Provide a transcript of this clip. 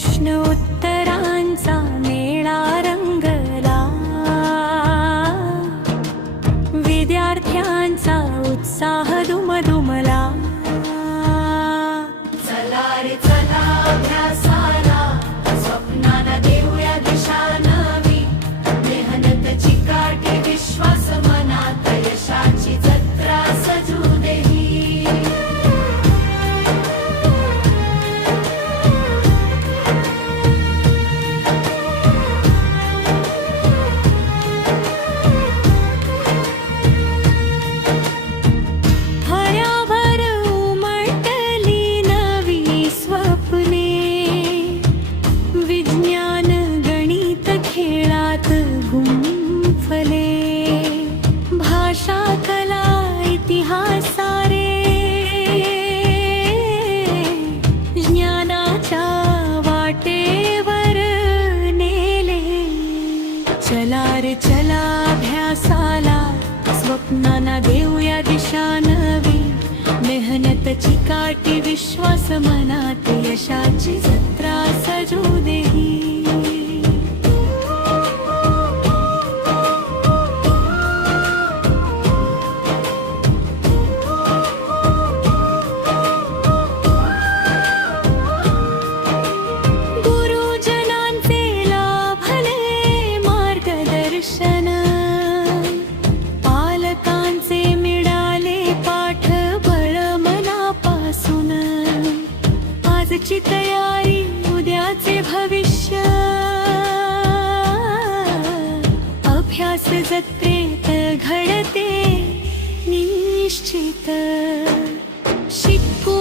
प्रश्न उत्तरांचा मेळा रंगला, विद्यार्थ्यांचा उत्साह दुमदुमला। चला रे चला अभ्यासाला, स्वप्नांना देऊया दिशा नवी, मेहनत चिकाटी विश्वास मनात, यशाची जत्रा सजू देही। भाषा कला इतिहास सारे ज्ञानाच्या वाटेवर नेले। चला रे चला अभ्यासाला, स्वप्नांना देऊया दिशा नवी, मेहनत चिकाटी विश्वास मनात, यशाची जत्रा सजू देही। पालकांचे मिळाले पाठबळ मनापासून, आजची तयारी उद्याचे भविष्य, अभ्यास जत्रेत घडते निश्चित। शिकू